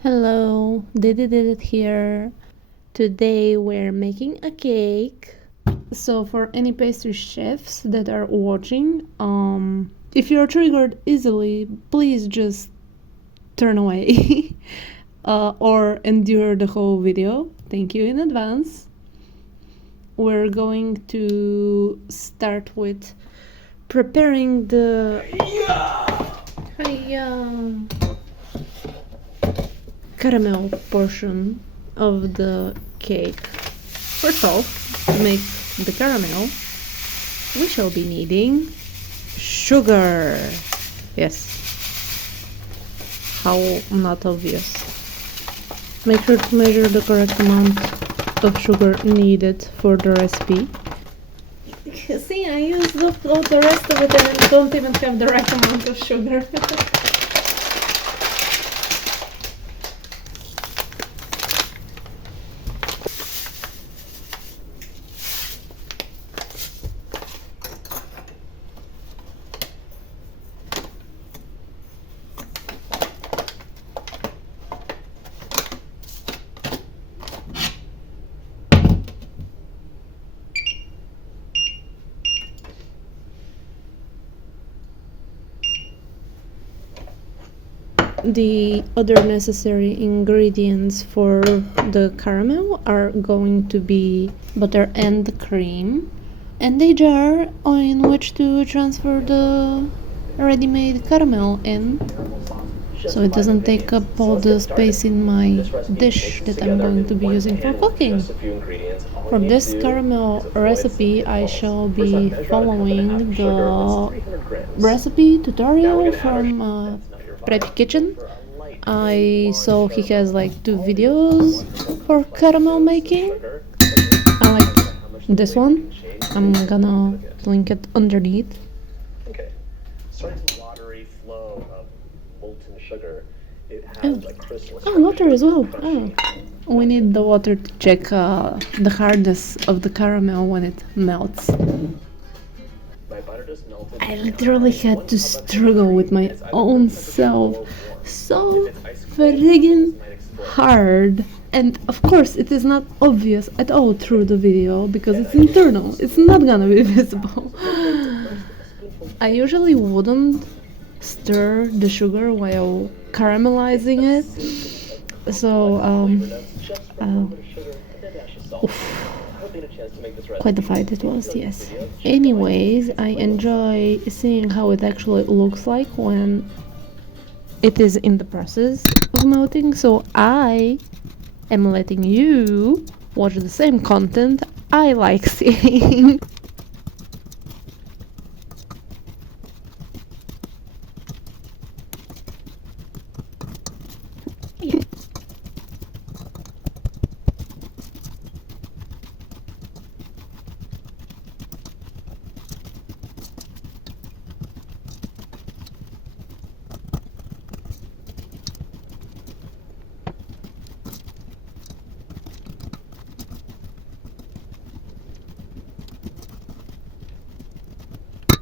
Hello, Didi did it here. Today we're making a cake. So for any pastry chefs that are watching, if you're triggered easily, please just turn away or endure the whole video. Thank you in advance. We're going to start with preparing the caramel portion of the cake. First off, to make the caramel, we shall be needing sugar. Yes. How not obvious. Make sure to measure the correct amount of sugar needed for the recipe. See, I used all the rest of it and I don't even have the right amount of sugar. The other necessary ingredients for the caramel are going to be butter and cream and a jar in which to transfer the ready-made caramel in, so it doesn't take up all the space in my dish that I'm going to be using for cooking. For this caramel recipe, I shall be following the recipe tutorial from Prep Kitchen. I saw he has like 2 videos for caramel making. I like this one. I'm gonna link it underneath. Okay. Starting with watery flow of molten sugar, it has a crystal. Oh, water as well. Oh. We need the water to check the hardness of the caramel when it melts. My butter just melted. I literally had to struggle with my own self so friggin' hard. And of course it is not obvious at all through the video because it's internal. It's not gonna be visible. I usually wouldn't stir the sugar while caramelizing it. So quite a fight it was, yes. Anyways, I enjoy seeing how it actually looks like when it is in the process of melting, so I am letting you watch the same content I like seeing.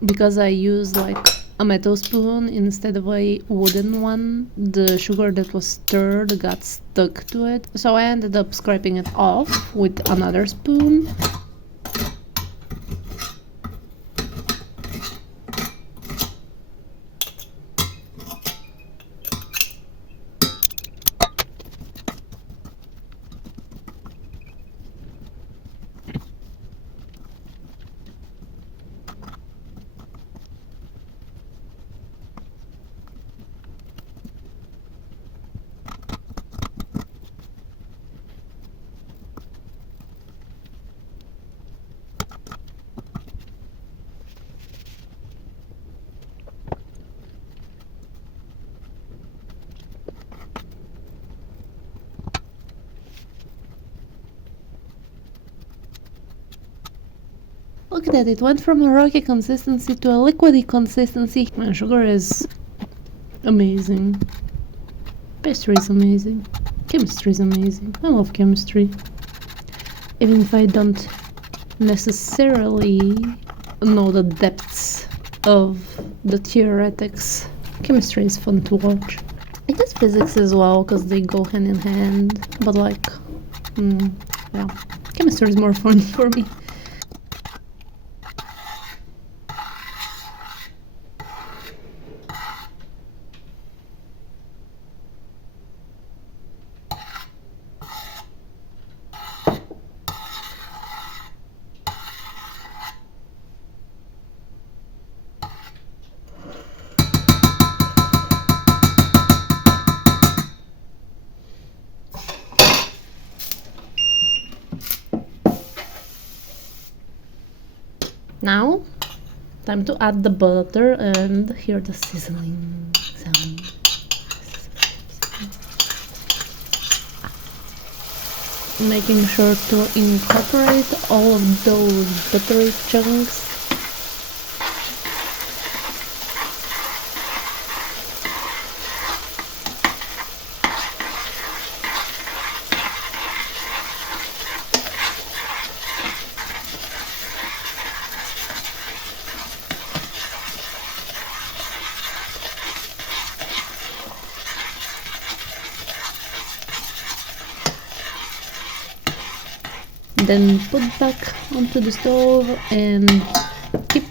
Because I used like a metal spoon instead of a wooden one, the sugar that was stirred got stuck to it, so I ended up scraping it off with another spoon. Look at that, it went from a rocky consistency to a liquidy consistency. Man, sugar is amazing. Pastry is amazing. Chemistry is amazing. I love chemistry. Even if I don't necessarily know the depths of the theoretics, chemistry is fun to watch. I guess physics as well, because they go hand in hand, but like, yeah, chemistry is more fun for me. Now, time to add the butter and hear the sizzling sound. Making sure to incorporate all of those buttery chunks. Then put back onto the stove and keep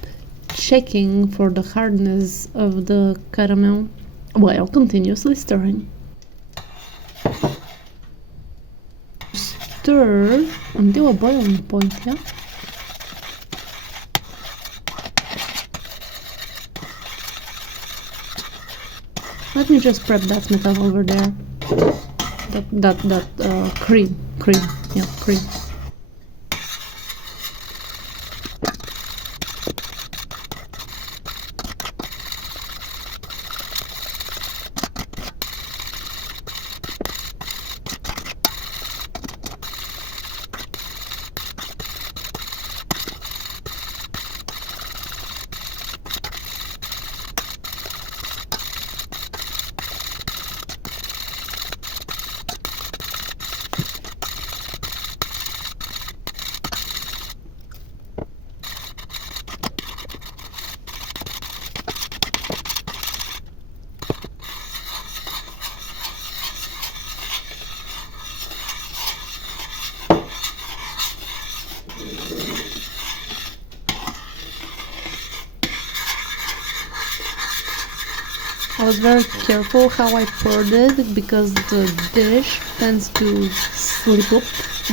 checking for the hardness of the caramel while continuously stirring. Stir until a boiling point, yeah? Let me just prep that metal over there. Cream, yeah, cream. I was very careful how I poured it because the dish tends to slip up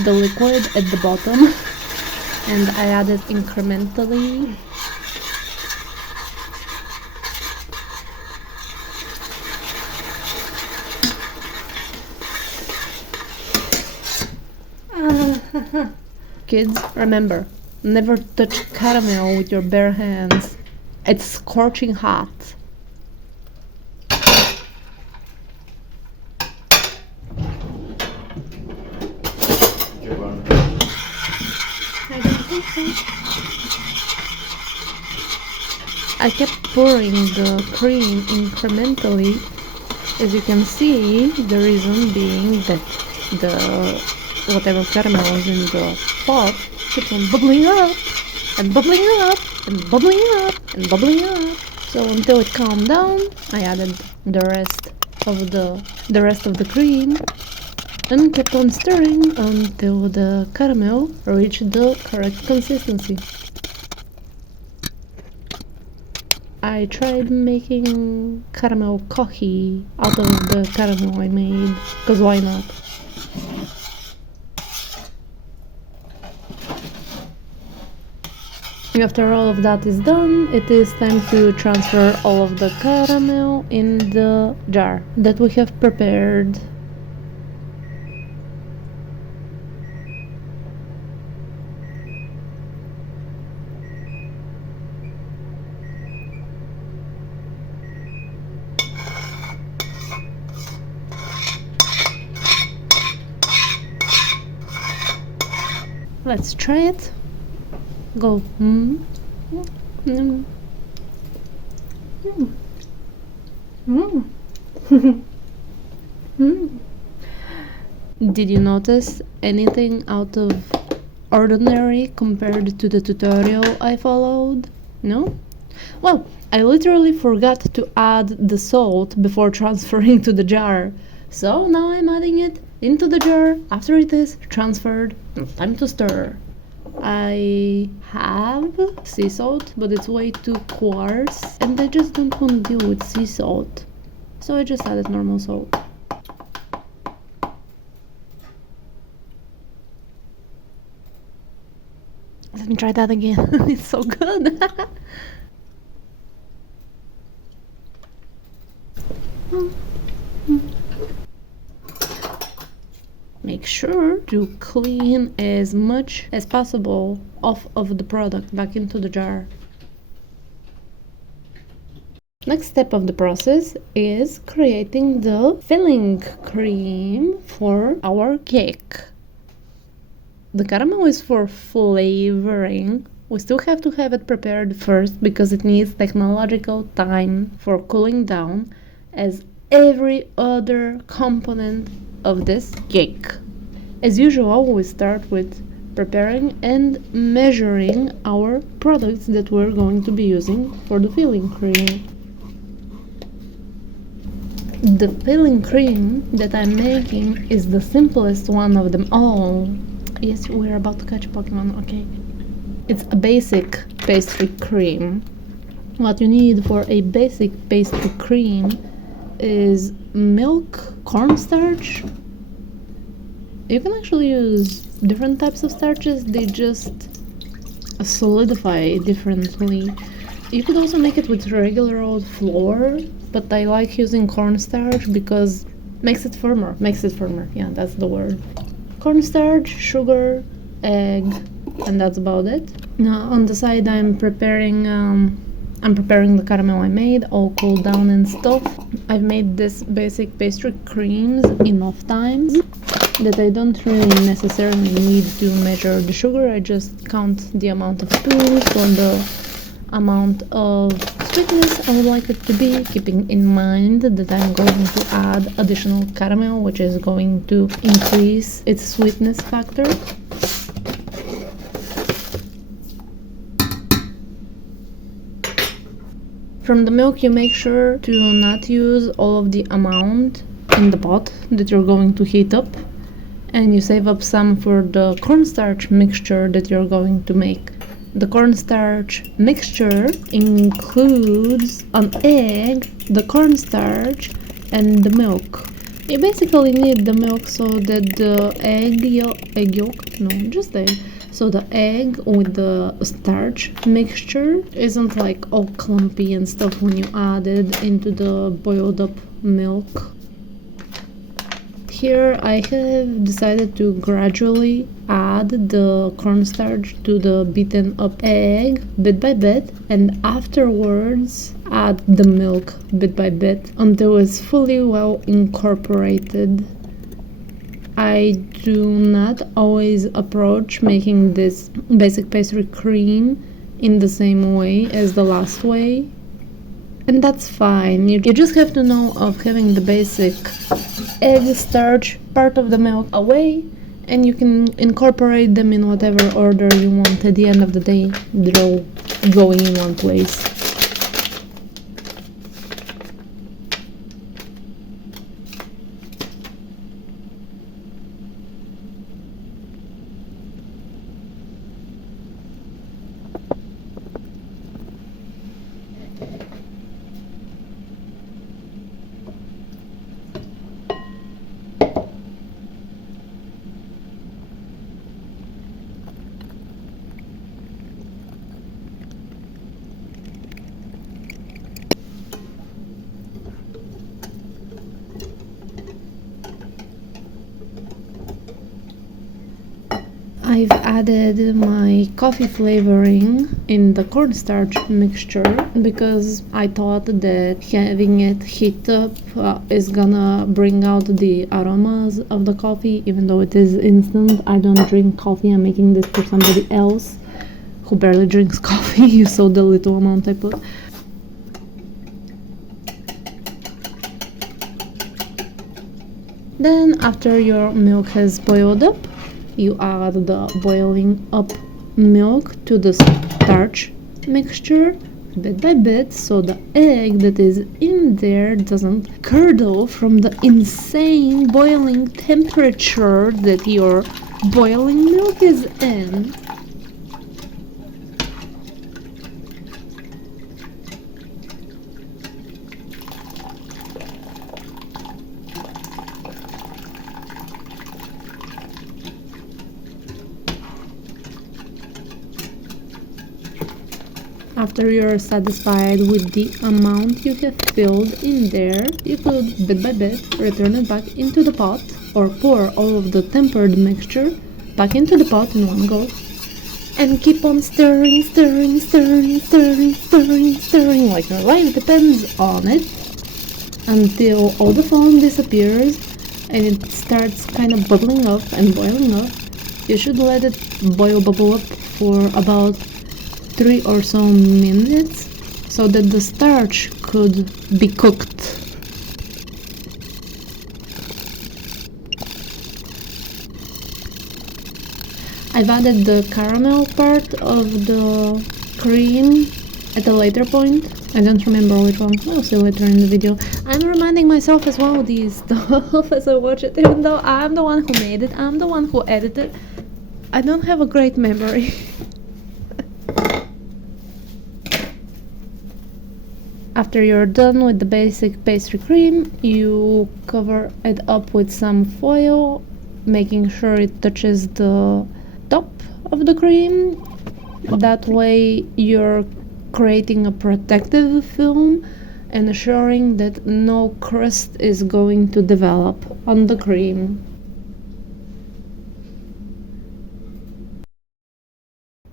the liquid at the bottom, and I added incrementally. Kids, remember, never touch caramel with your bare hands. It's scorching hot. I kept pouring the cream incrementally. As you can see, the reason being that the whatever caramel is in the pot keeps on bubbling up and bubbling up and bubbling up and bubbling up. So until it calmed down, I added the rest of the cream and kept on stirring until the caramel reached the correct consistency. I tried making caramel coffee out of the caramel I made, cause why not? After all of that is done, it is time to transfer all of the caramel in the jar that we have prepared. Let's try it. Go. Did you notice anything out of ordinary compared to the tutorial I followed? No? Well, I literally forgot to add the salt before transferring to the jar. So now I'm adding it into the jar after it is transferred. Time to stir. I have sea salt, but it's way too coarse, and I just don't want to deal with sea salt. So I just added normal salt. Let me try that again. It's so good. Make sure to clean as much as possible off of the product back into the jar. Next step of the process is creating the filling cream for our cake. The caramel is for flavoring. We still have to have it prepared first because it needs technological time for cooling down, as every other component of this cake. As usual, we start with preparing and measuring our products that we're going to be using for the filling cream. The filling cream that I'm making is the simplest one of them all. Yes, we're about to catch Pokemon, okay. It's a basic pastry cream. What you need for a basic pastry cream is milk, cornstarch. You can actually use different types of starches, they just solidify differently. You could also make it with regular old flour, but I like using cornstarch because makes it firmer. Yeah, that's the word. Cornstarch, sugar, egg, and that's about it. Now on the side I'm preparing the caramel I made, all cooled down and stuff. I've made this basic pastry creams enough times that I don't really necessarily need to measure the sugar. I just count the amount of spoons for the amount of sweetness I would like it to be, keeping in mind that I'm going to add additional caramel, which is going to increase its sweetness factor. From the milk, you make sure to not use all of the amount in the pot that you're going to heat up, and you save up some for the cornstarch mixture that you're going to make. The cornstarch mixture includes an egg, the cornstarch, and the milk. You basically need the milk so that the so the egg with the starch mixture isn't like all clumpy and stuff when you add it into the boiled up milk. Here I have decided to gradually add the cornstarch to the beaten up egg bit by bit, and afterwards add the milk bit by bit until it's fully well incorporated. I do not always approach making this basic pastry cream in the same way as the last way, and that's fine. You just have to know of having the basic egg starch part of the milk away, and you can incorporate them in whatever order you want. At the end of the day, they're all going in one place. I've added my coffee flavoring in the cornstarch mixture because I thought that having it heat up is gonna bring out the aromas of the coffee. Even though it is instant, I don't drink coffee. I'm making this for somebody else who barely drinks coffee. You saw the little amount I put. Then after your milk has boiled up, you add the boiling up milk to the starch mixture, bit by bit, so the egg that is in there doesn't curdle from the insane boiling temperature that your boiling milk is in. After you're satisfied with the amount you have filled in there, you could bit by bit return it back into the pot or pour all of the tempered mixture back into the pot in one go and keep on stirring like your life depends on it until all the foam disappears and it starts kind of bubbling up and boiling up. You should let it bubble up for about 3 or so minutes so that the starch could be cooked. I've added the caramel part of the cream at a later point. I don't remember which one. I'll see later in the video. I'm reminding myself as well these stuff as I watch it, even though I'm the one who made it, I'm the one who edited. I don't have a great memory. After you're done with the basic pastry cream, you cover it up with some foil, making sure it touches the top of the cream. That way you're creating a protective film and assuring that no crust is going to develop on the cream.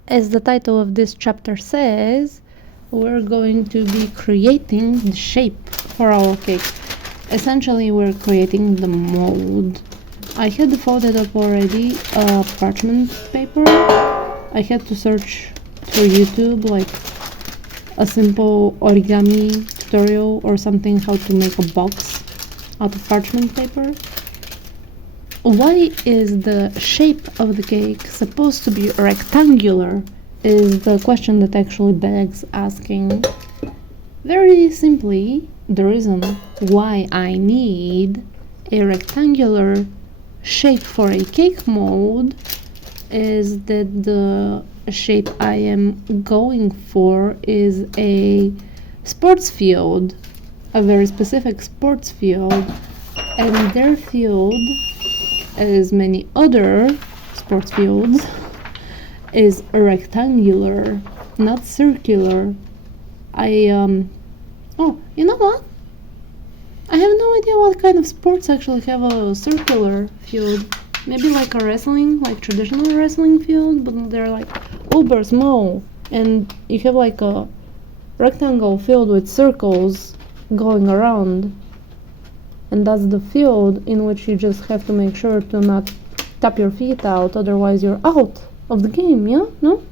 As the title of this chapter says, we're going to be creating the shape for our cake. Essentially, we're creating the mold. I had folded up already a parchment paper. I had to search through YouTube like a simple origami tutorial or something, how to make a box out of parchment paper. Why is the shape of the cake supposed to be rectangular? Is the question that actually begs asking. Very simply, the reason why I need a rectangular shape for a cake mold is that the shape I am going for is a sports field, a very specific sports field, and their field, as many other sports fields, is rectangular, not circular. Oh, you know what? I have no idea what kind of sports actually have a circular field. Maybe like a wrestling, like traditional wrestling field, but they're like uber small. And you have like a rectangle filled with circles going around. And that's the field in which you just have to make sure to not tap your feet out, otherwise you're out of the game, yeah? No?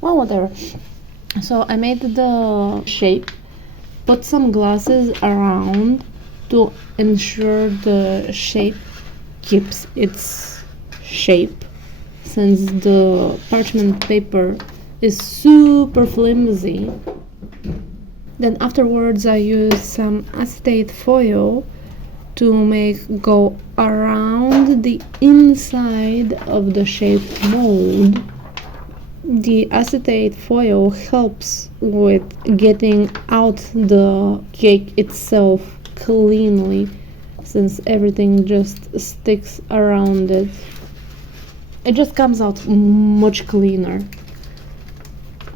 Well, whatever. So I made the shape, put some glasses around to ensure the shape keeps its shape, since the parchment paper is super flimsy. Then afterwards I use some acetate foil to make go around the inside of the shaped mold. The acetate foil helps with getting out the cake itself cleanly, since everything just sticks around it. It just comes out much cleaner.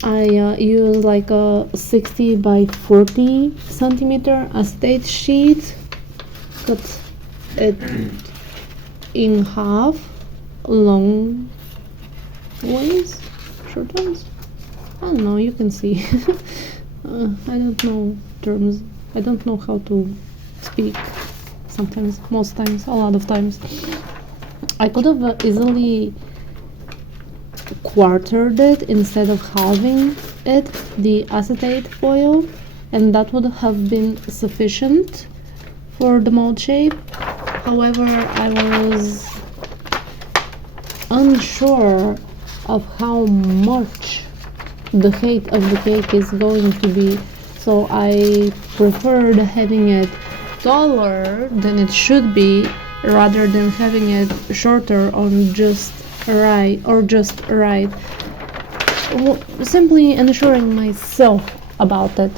I use like a 60 by 40 centimeter acetate sheet, cut it in half, long ways, short ones. I don't know, you can see. I don't know terms. I don't know how to speak sometimes, most times, a lot of times. I could have easily quartered it instead of halving it, the acetate foil, and that would have been sufficient for the mold shape. However, I was unsure of how much the height of the cake is going to be. So I preferred having it taller than it should be rather than having it shorter on just right, simply ensuring myself about it.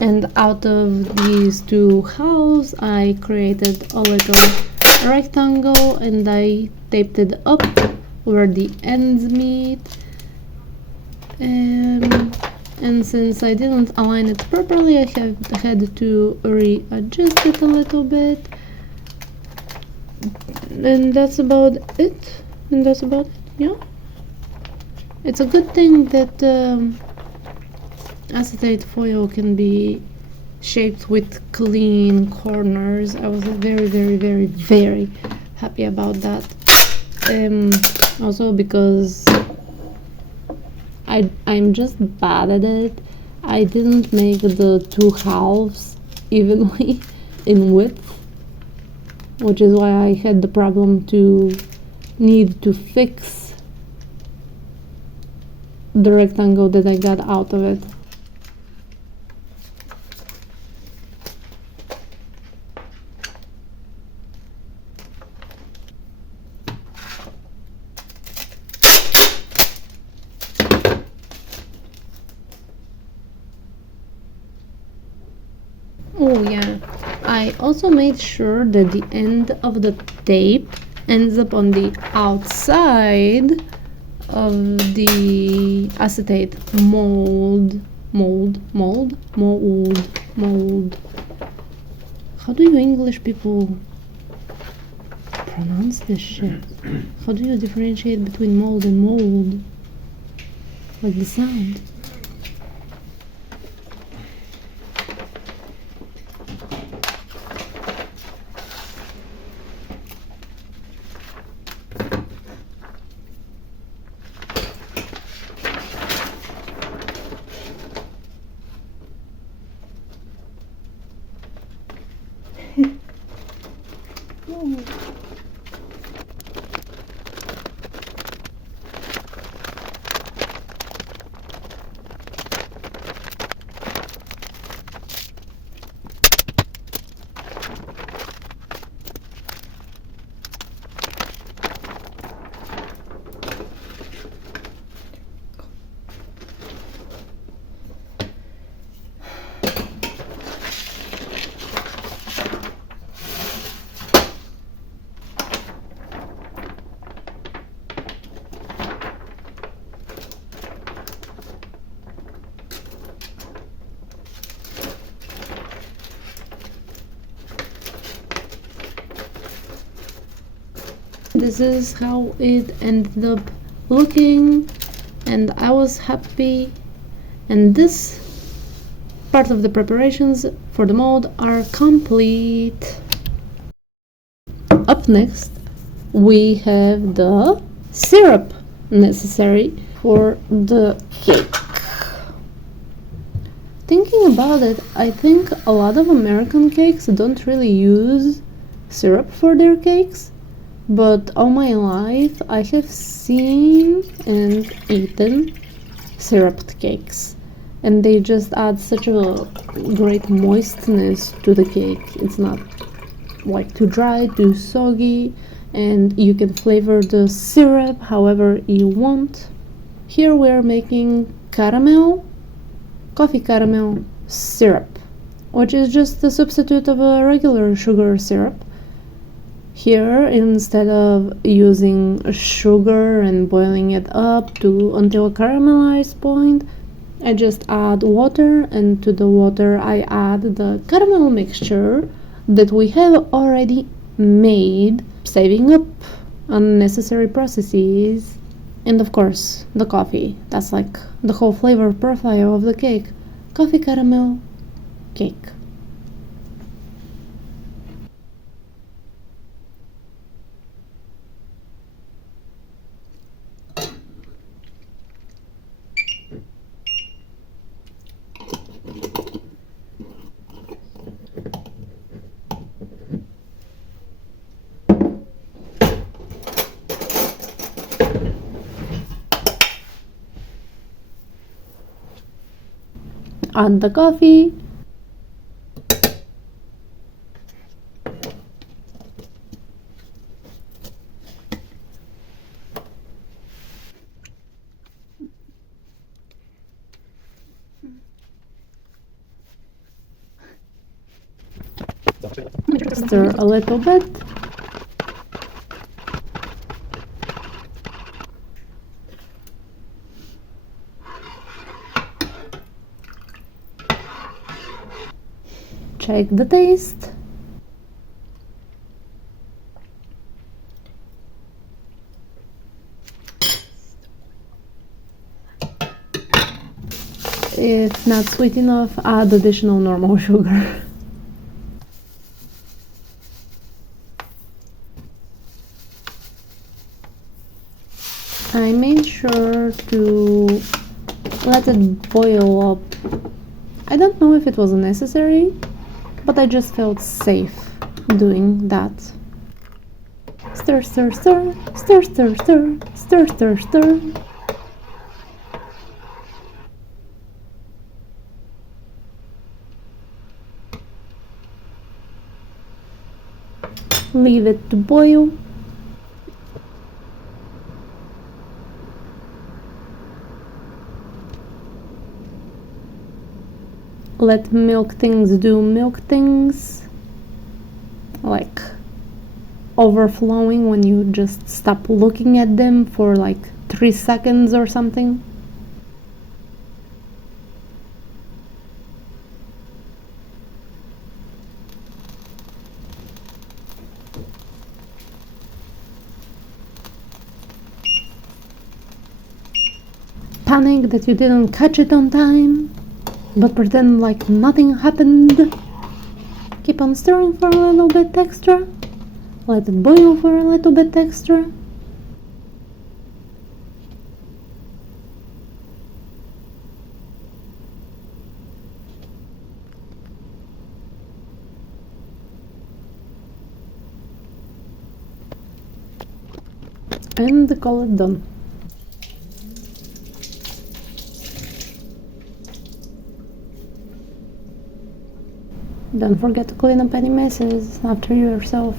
And out of these two halves I created a little rectangle and I taped it up where the ends meet. And since I didn't align it properly, I have had to readjust it a little bit. And that's about it. Yeah. It's a good thing that acetate foil can be shaped with clean corners. I was very, very, very, very happy about that. Also because I'm just bad at it. I didn't make the two halves evenly in width, which is why I had the problem to need to fix the rectangle that I got out of it. Oh yeah, I also made sure that the end of the tape ends up on the outside of the acetate mold. How do you English people pronounce this shit? How do you differentiate between mold and mold? Like the sound. This is how it ended up looking, and I was happy. And this part of the preparations for the mold are complete. Up next we have the syrup necessary for the cake. Thinking about it, I think a lot of American cakes don't really use syrup for their cakes. But all my life I have seen and eaten syruped cakes, and they just add such a great moistness to the cake. It's not like too dry, too soggy, and you can flavor the syrup however you want. Here we're making coffee caramel syrup, which is just the substitute of a regular sugar syrup. Here, instead of using sugar and boiling it up until a caramelized point, I just add water, and to the water I add the caramel mixture that we have already made, saving up unnecessary processes. And of course, the coffee. That's like the whole flavor profile of the cake. Coffee caramel cake. add the coffee. Stir a little bit. Check the taste. If not sweet enough, add additional normal sugar. I made sure to let it boil up. I don't know if it was necessary, but I just felt safe doing that. Stir, stir, stir, stir, stir, stir, stir, stir, stir. Leave it to boil. Let milk things do milk things, like overflowing when you just stop looking at them for like 3 seconds or something. Panic that you didn't catch it on time, but pretend like nothing happened. Keep on stirring for a little bit extra. Let it boil for a little bit extra. And call it done. Don't forget to clean up any messes after yourself.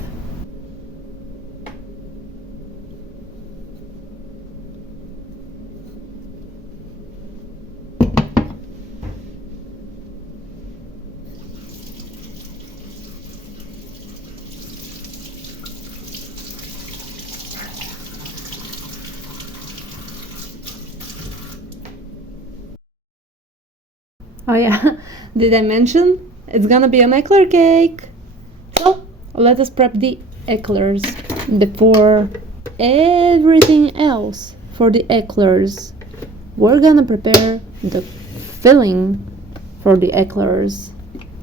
Oh yeah, did I mention? It's gonna be an eclair cake! So, let us prep the eclairs. Before everything else for the eclairs, we're gonna prepare the filling for the eclairs.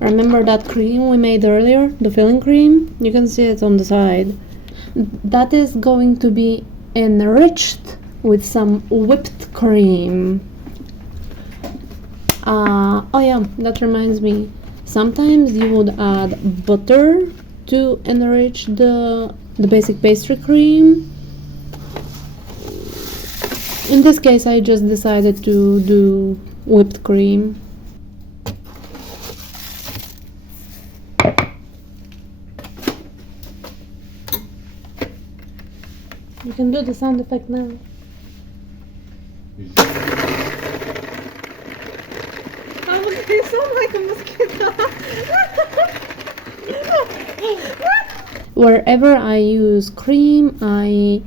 Remember that cream we made earlier? The filling cream? You can see it on the side. That is going to be enriched with some whipped cream. Oh yeah, that reminds me. Sometimes you would add butter to enrich the basic pastry cream. In this case, I just decided to do whipped cream. You can do the sound effect now. You sound like a mosquito. Wherever I use cream, I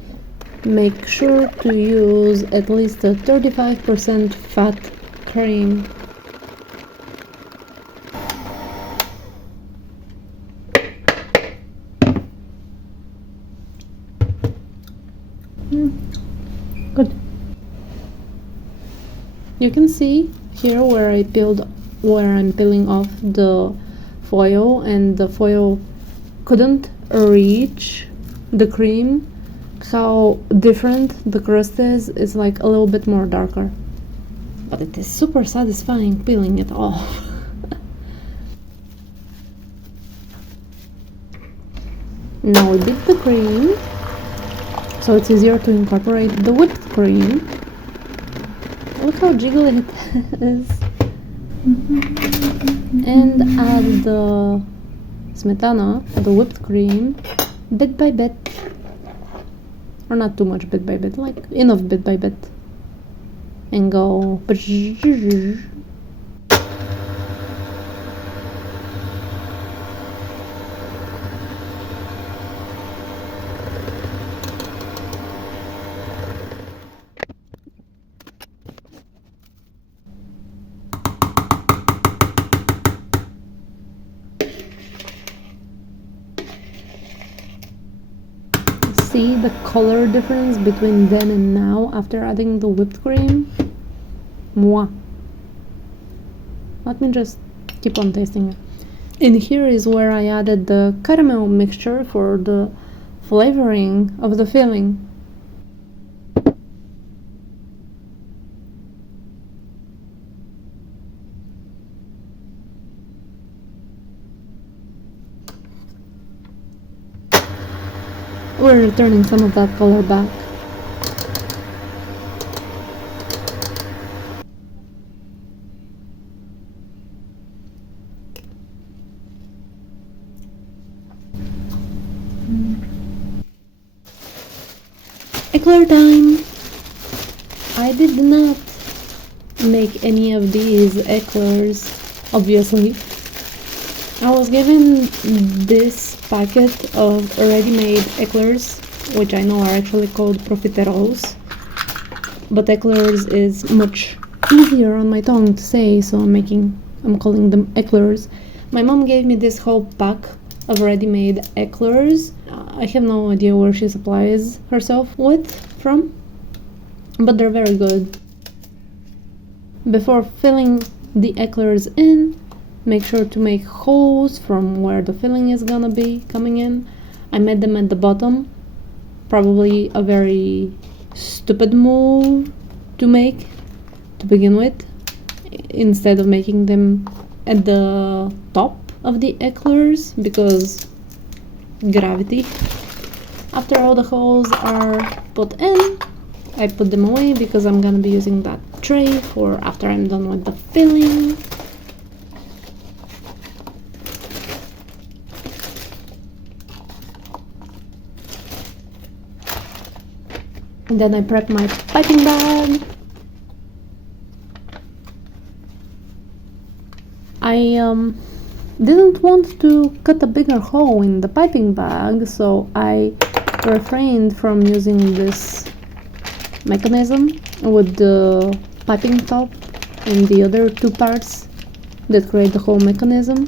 make sure to use at least a 35% fat cream. Good. You can see here where I'm peeling off the foil, and the foil couldn't reach the cream. How different the crust is. It's like a little bit more darker, but it is super satisfying peeling it off. Now we dip the cream so it's easier to incorporate the whipped cream. Look how jiggly it is. And add the smetana, the whipped cream, bit by bit. Or not too much bit by bit, like enough bit by bit. And go. See the color difference between then and now after adding the whipped cream? Mwah. Let me just keep on tasting it. And here is where I added the caramel mixture for the flavoring of the filling. We're returning some of that color back. Eclair time! I did not make any of these eclairs, obviously. I was given this packet of ready-made eclairs, which I know are actually called profiteroles, but eclairs is much easier on my tongue to say, so I'm calling them eclairs. My mom gave me this whole pack of ready-made eclairs. I have no idea where she supplies herself from, but they're very good. Before filling the eclairs in, make sure to make holes from where the filling is gonna be coming in. I made them at the bottom. Probably a very stupid move to make to begin with, instead of making them at the top of the eclairs, because gravity. After all the holes are put in, I put them away because I'm gonna be using that tray for after I'm done with the filling. And then I prep my piping bag. I didn't want to cut a bigger hole in the piping bag, so I refrained from using this mechanism with the piping top and the other two parts that create the whole mechanism.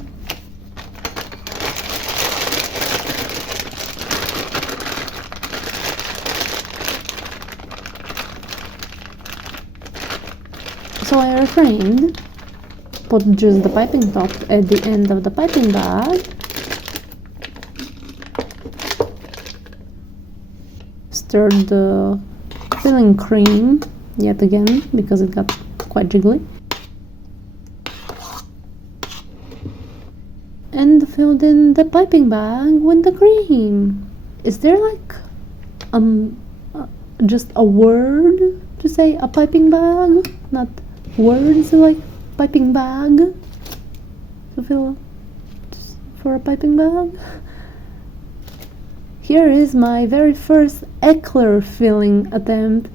So I refrained, put just the piping top at the end of the piping bag, stirred the filling cream yet again because it got quite jiggly, and filled in the piping bag with the cream. Is there like just a word to say a piping bag, not words like piping bag to fill for a piping bag? Here is my very first eclair filling attempt.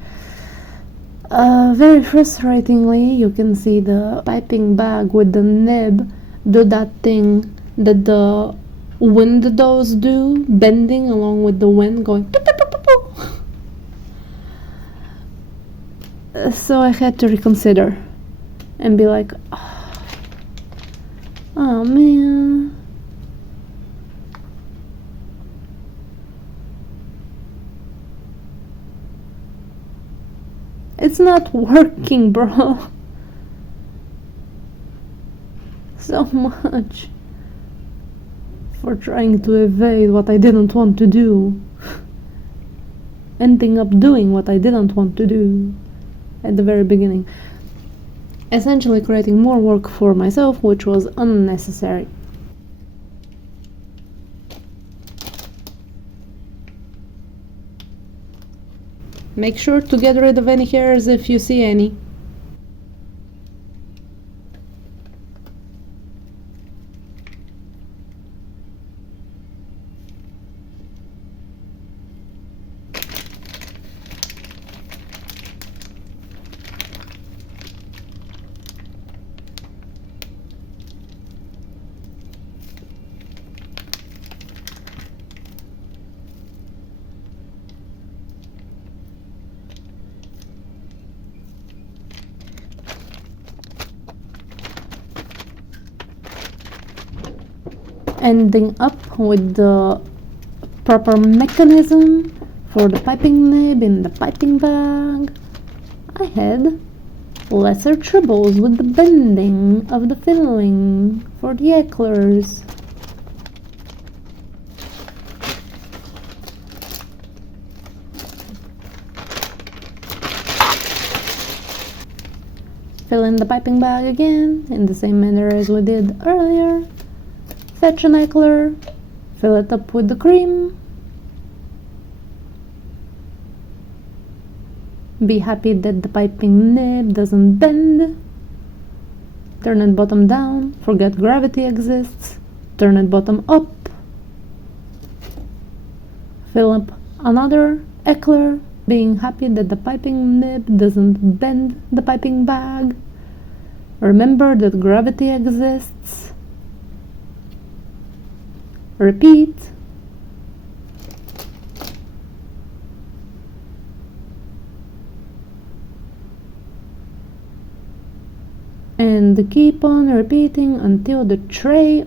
Very frustratingly, you can see the piping bag with the nib do that thing that the windows do, bending along with the wind, going so I had to reconsider and be like, oh man. It's not working, bro. So much for trying to evade what I didn't want to do. Ending up doing what I didn't want to do at the very beginning. Essentially creating more work for myself, which was unnecessary. Make sure to get rid of any hairs if you see any. ending up with the proper mechanism for the piping nib in the piping bag, I had lesser troubles with the bending of the filling for the eclairs. Fill in the piping bag again in the same manner as we did earlier. Fetch an eclair, fill it up with the cream. Be happy that the piping nib doesn't bend. Turn it bottom down, forget gravity exists. Turn it bottom up. Fill up another eclair, being happy that the piping nib doesn't bend the piping bag. Remember that gravity exists. Repeat. And keep on repeating until the tray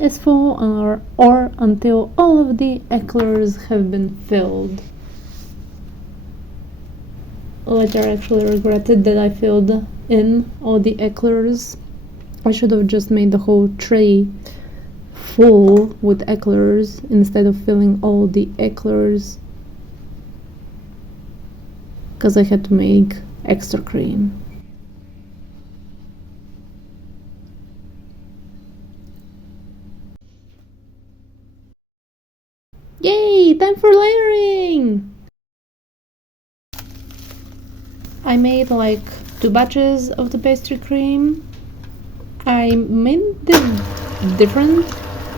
is full or until all of the eclairs have been filled. Later I actually regretted that I filled in all the eclairs. I should have just made the whole tray full with eclairs instead of filling all the eclairs, because I had to make extra cream. Yay! Time for layering! I made like 2 batches of the pastry cream. I made them different,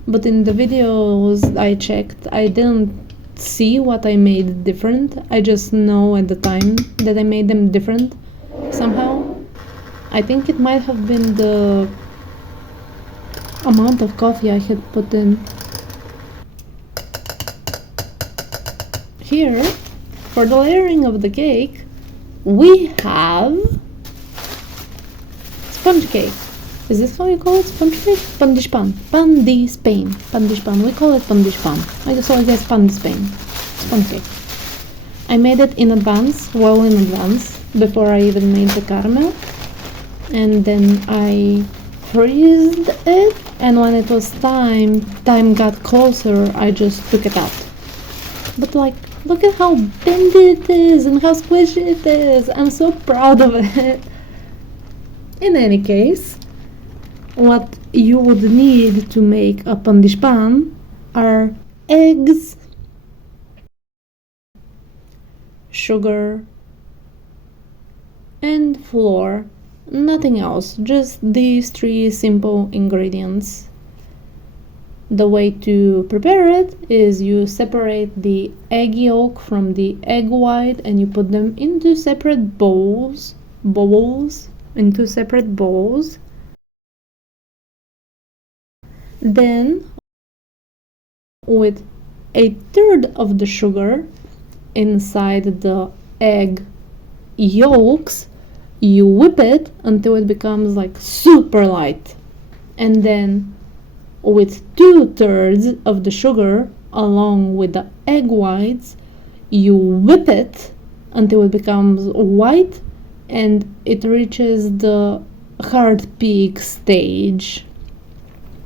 but in the videos I checked, I didn't see what I made different. I just know at the time that I made them different somehow. I think it might have been the amount of coffee I had put in. Here, for the layering of the cake, we have sponge cake. Is this how you call it? Sponge cake? Pan de Spain. Pan de Spain. Pan de Spain. We call it pan de Spain. I guess pan de Spain. Sponge cake. I made it in advance, well in advance, before I even made the caramel. And then I freezed it, and when it was time got closer, I just took it out. But like, look at how bendy it is and how squishy it is. I'm so proud of it. In any case, what you would need to make a pan de Spain are eggs, sugar, and flour. Nothing else, just these 3 simple ingredients. The way to prepare it is you separate the egg yolk from the egg white and you put them into separate bowls. Then, with 1/3 of the sugar inside the egg yolks, you whip it until it becomes like super light. And then with 2/3 of the sugar along with the egg whites, you whip it until it becomes white and it reaches the hard peak stage.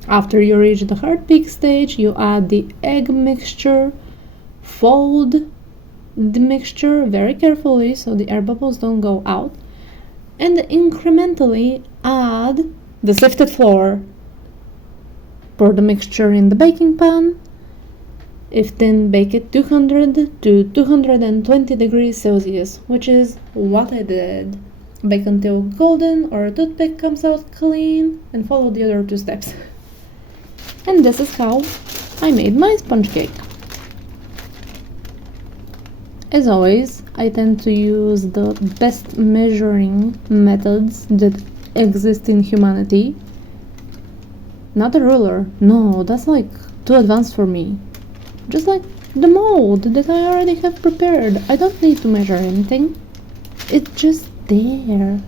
After you reach the hard peak stage, you add the egg mixture, fold the mixture very carefully so the air bubbles don't go out, and incrementally add the sifted flour. Pour the mixture in the baking pan. If thin, bake it 200 to 220 degrees Celsius, which is what I did. Bake until golden or a toothpick comes out clean, and follow the other 2 steps. And this is how I made my sponge cake. As always, I tend to use the best measuring methods that exist in humanity. Not a ruler, no, that's like too advanced for me. Just like the mold that I already have prepared. I don't need to measure anything. It's just there.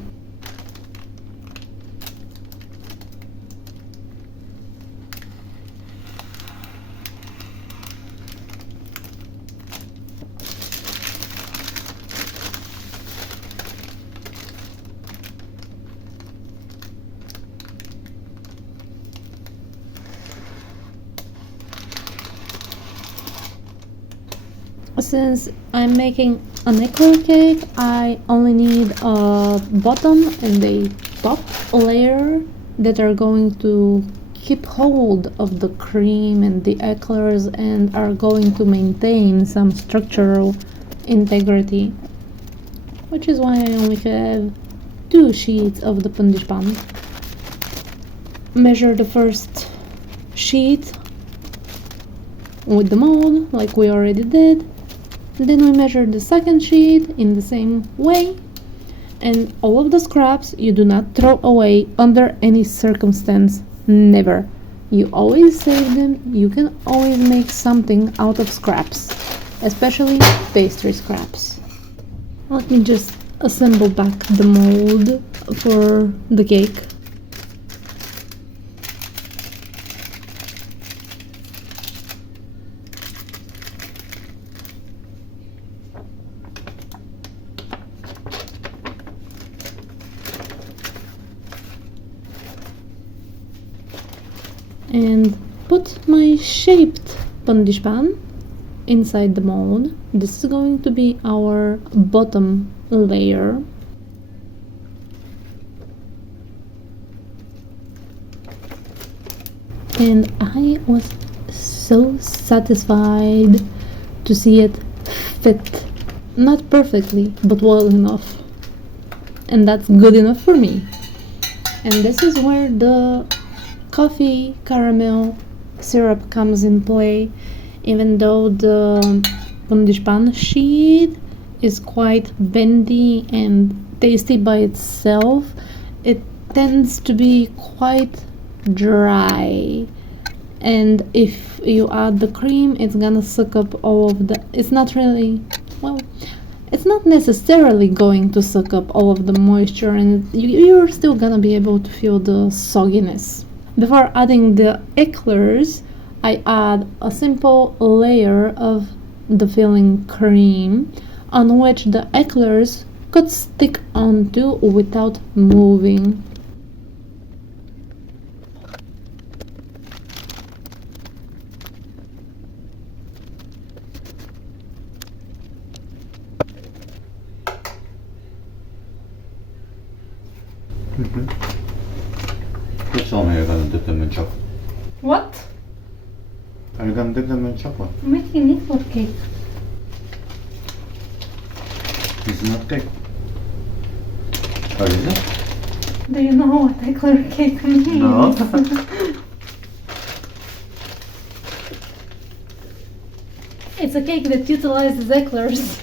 Since I'm making an eclair cake, I only need a bottom and a top layer that are going to keep hold of the cream and the eclairs and are going to maintain some structural integrity, which is why I only have 2 sheets of the pundispán. Measure the first sheet with the mold like we already did. Then we measure the second sheet in the same way, and all of the scraps you do not throw away under any circumstance, never. You always save them. You can always make something out of scraps, especially pastry scraps. Let me just assemble back the mold for the cake. And put my shaped pundispán inside the mold. This is going to be our bottom layer. And I was so satisfied to see it fit. Not perfectly, but well enough. And that's good enough for me. And this is where the coffee caramel syrup comes in play. Even though the pundispán sheet is quite bendy and tasty by itself, it tends to be quite dry, and if you add the cream, it's gonna suck up all of the, it's not necessarily going to suck up all of the moisture, and you're still gonna be able to feel the sogginess. Before adding the eclairs, I add a simple layer of the filling cream on which the eclairs could stick onto without moving. That's all you're gonna dip them in chocolate. What? Are you gonna dip them in chocolate? I'm making eclair cake. It's not cake. Or is it? Do you know what eclair cake means? No. It's a cake that utilizes eclairs.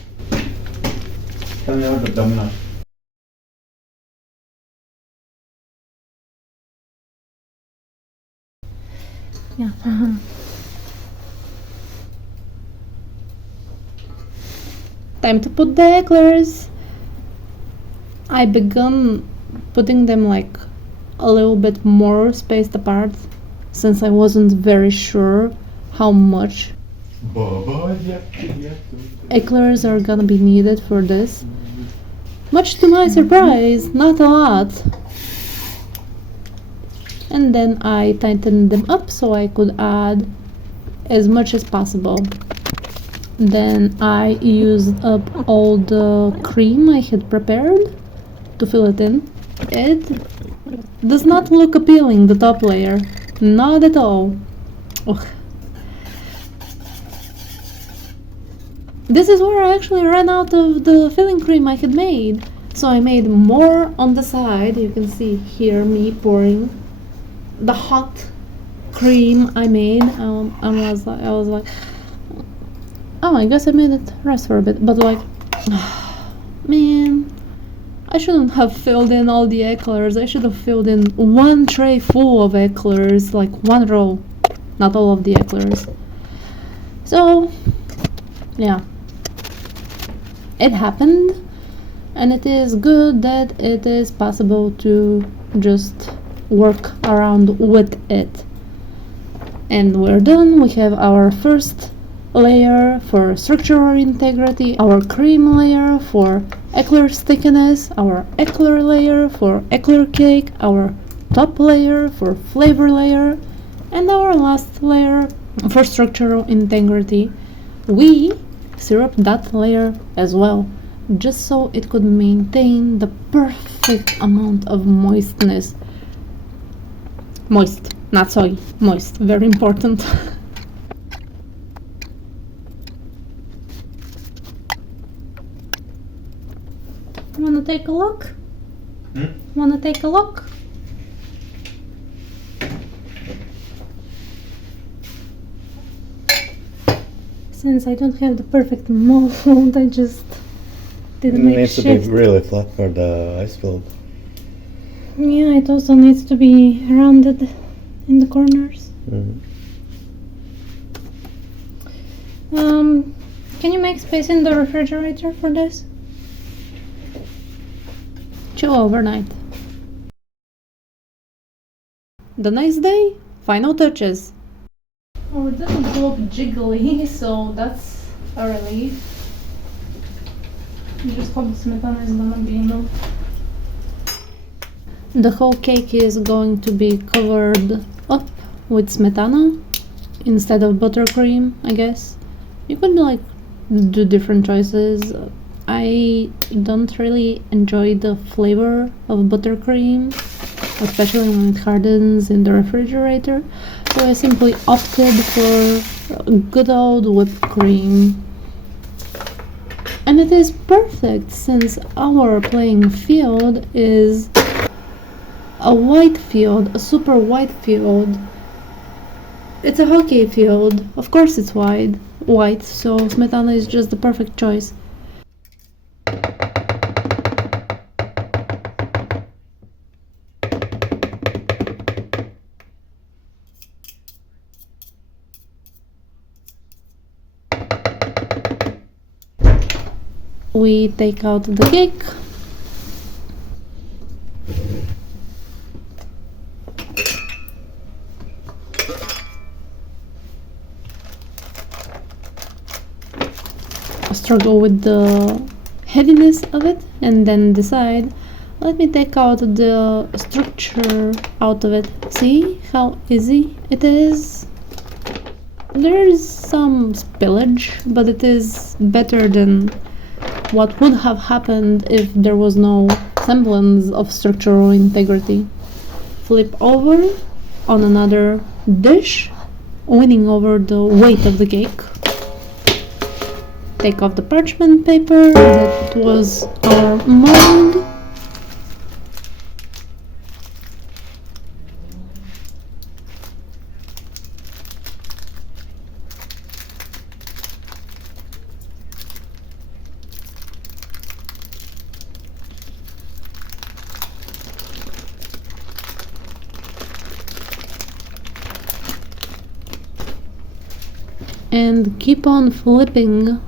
Tell me what the domino. Yeah. Time to put the eclairs. I begun putting them like a little bit more spaced apart since I wasn't very sure how much eclairs are gonna be needed for this. Much to my surprise, not a lot. And then I tightened them up so I could add as much as possible. Then I used up all the cream I had prepared to fill it in. It does not look appealing, the top layer. Not at all. Ugh. This is where I actually ran out of the filling cream I had made. So I made more on the side. You can see here me pouring the hot cream I made. I was like, oh, I guess I made it rest for a bit, but like, man, I shouldn't have filled in all the eclairs. I should have filled in one tray full of eclairs, like one row, not all of the eclairs. So, yeah, it happened, and it is good that it is possible to just work around with it. And we're done. We have our first layer for structural integrity, our cream layer for eclair stickiness, our eclair layer for eclair cake, our top layer for flavor layer, and our last layer for structural integrity. We syrup that layer as well, just so it could maintain the perfect amount of moistness. Moist, not soy, moist, very important. Wanna take a look? Wanna take a look? Since I don't have the perfect mold, I just did It make needs to be really flat for the ice build. Yeah, it also needs to be rounded in the corners. Can you make space in the refrigerator for this? Chill overnight. The next day, final touches. Oh, it doesn't look jiggly, so that's a relief. I just hope the smetana is gonna be enough. The whole cake is going to be covered up with smetana instead of buttercream, I guess. You could do different choices. I don't really enjoy the flavor of buttercream, especially when it hardens in the refrigerator, so I simply opted for good old whipped cream. And it is perfect since our playing field is a white field, a super white field. It's a hockey field. Of course it's white, so smetana is just the perfect choice. We take out the cake. Struggle with the heaviness of it and then decide, let me take out the structure out of it. See how easy it is? There's some spillage, but it is better than what would have happened if there was no semblance of structural integrity. Flip over on another dish, winning over the weight of the cake. Take off the parchment paper that was our mold. And keep on flipping.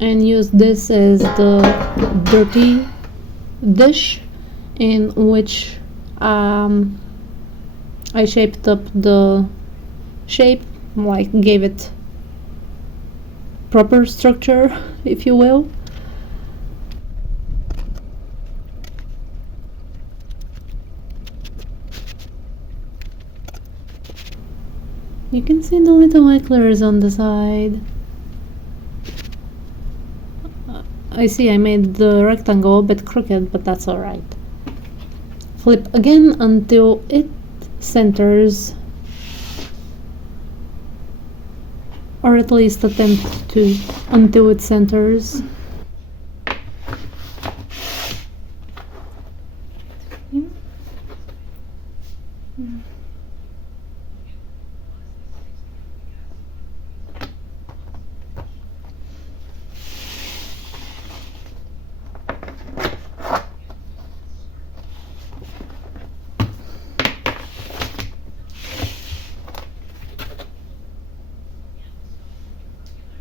And use this as the dirty dish in which I shaped up the shape, gave it proper structure, if you will. You can see the little eclairs on the side. I see I made the rectangle a bit crooked, but that's alright. Flip again until it centers, or at least attempt to, until it centers.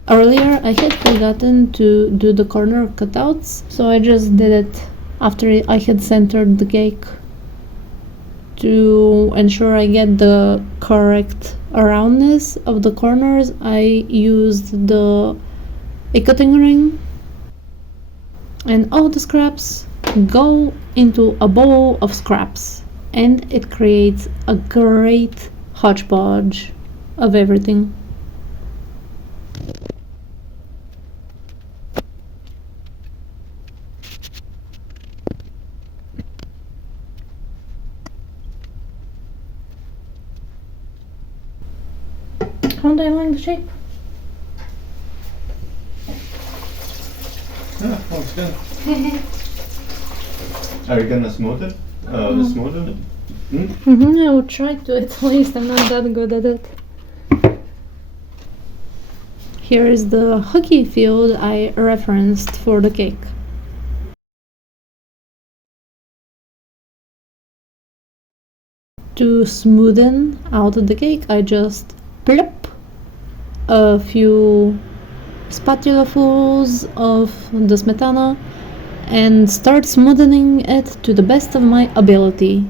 Earlier I had forgotten to do the corner cutouts, so I just did it after I had centered the cake to ensure I get the correct roundness of the corners. I used a cutting ring and all the scraps go into a bowl of scraps, and it creates a great hodgepodge of everything. How do you like the shape? Yeah, looks good. Are you gonna smooth it? Smooth it? I would try to, at least. I'm not that good at it. Here is the hockey field I referenced for the cake. To smoothen out the cake, I just plop a few spatulafuls of the smetana and start smoothing it to the best of my ability.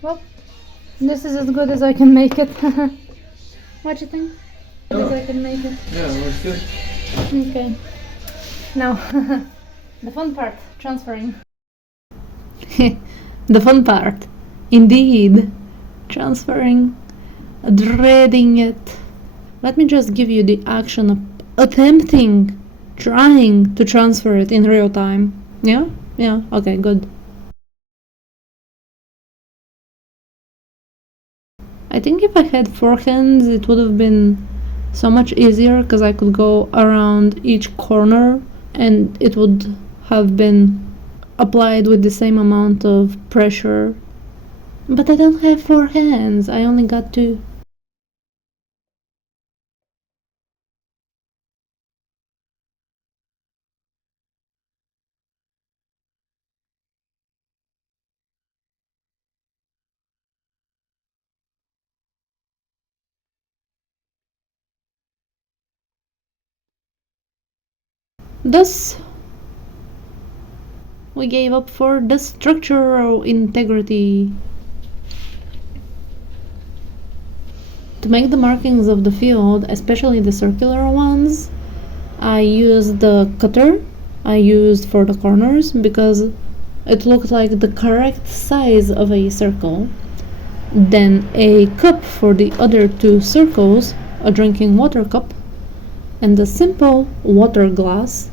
Well, this is as good as I can make it. What do you think? As I can make it. Yeah, looks good. Okay. Now, the fun part, transferring. The fun part, indeed, transferring, dreading it. Let me just give you the action of attempting, trying to transfer it in real time. Yeah? Yeah, okay, good. I think if I had 4 hands, it would have been so much easier because I could go around each corner and it would have been applied with the same amount of pressure. But I don't have 4 hands, I only got 2. Thus, we gave up for the structural integrity. To make the markings of the field, especially the circular ones, I used the cutter I used for the corners because it looked like the correct size of a circle. Then a cup for the other 2 circles, a drinking water cup, and a simple water glass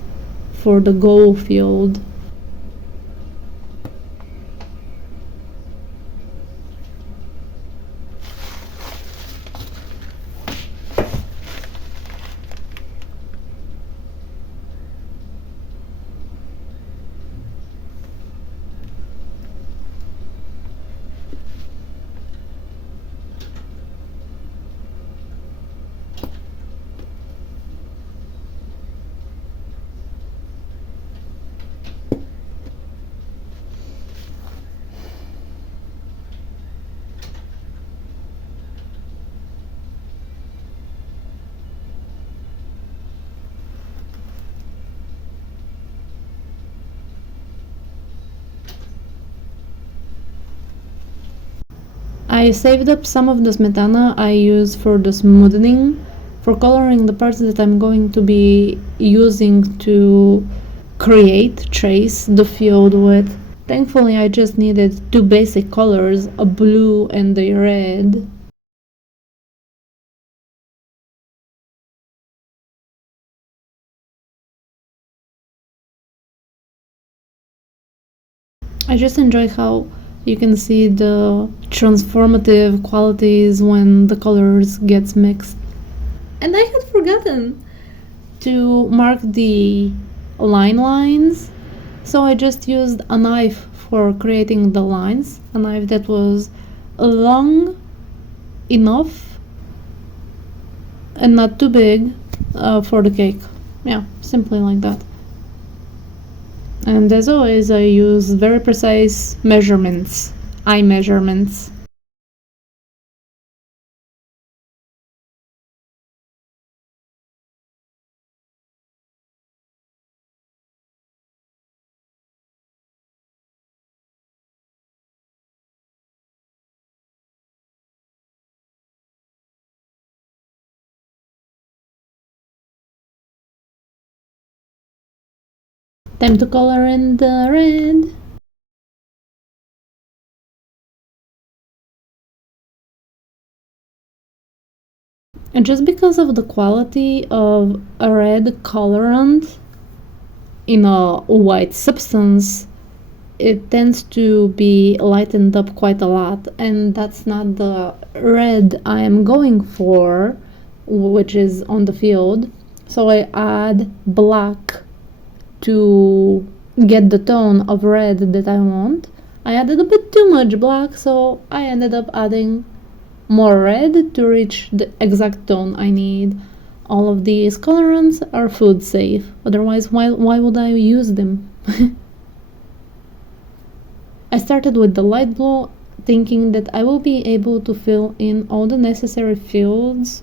for the goal field. I saved up some of the smetana I use for the smoothing, for coloring the parts that I'm going to be using to trace the field with. Thankfully, I just needed 2 basic colors, a blue and a red. I just enjoy how you can see the transformative qualities when the colors gets mixed. And I had forgotten to mark the lines, so I just used a knife for creating the lines, a knife that was long enough and not too big for the cake. Yeah, simply like that. And as always, I use very precise measurements, eye measurements. Time to color in the red. And just because of the quality of a red colorant in a white substance, it tends to be lightened up quite a lot, and that's not the red I am going for, which is on the field. So I add black to get the tone of red that I want. I added a bit too much black, so I ended up adding more red to reach the exact tone I need. All of these colorants are food safe, otherwise why would I use them? I started with the light blue, thinking that I will be able to fill in all the necessary fields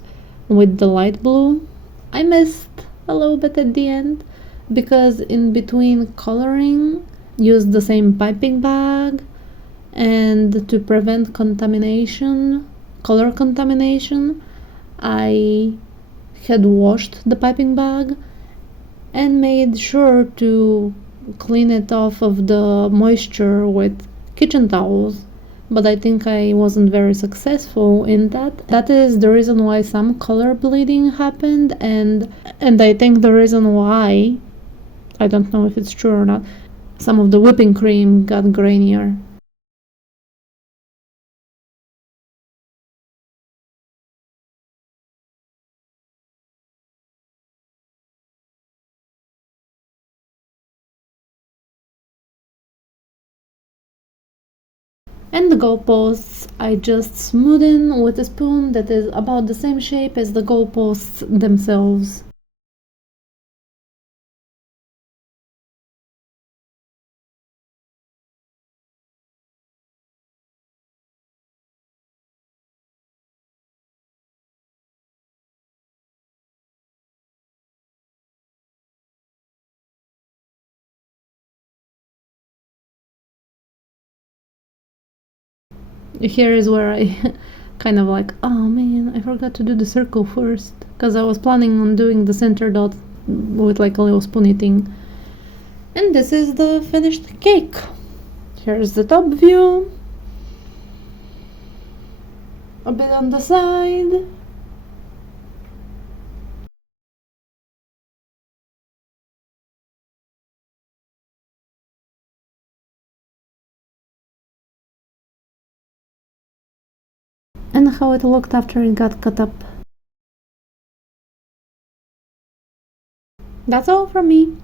with the light blue. I missed a little bit at the end, because in between coloring, used the same piping bag, and to prevent contamination, color contamination, I had washed the piping bag and made sure to clean it off of the moisture with kitchen towels, but I think I wasn't very successful in that. That is the reason why some color bleeding happened, and I think the reason why, I don't know if it's true or not, some of the whipping cream got grainier. And the goalposts I just smoothen with a spoon that is about the same shape as the goalposts themselves. Here is where I kind of like, oh man, I forgot to do the circle first, because I was planning on doing the center dot with like a little spoony thing. And this is the finished cake. Here's the top view, a bit on the side. And how it looked after it got cut up. That's all from me.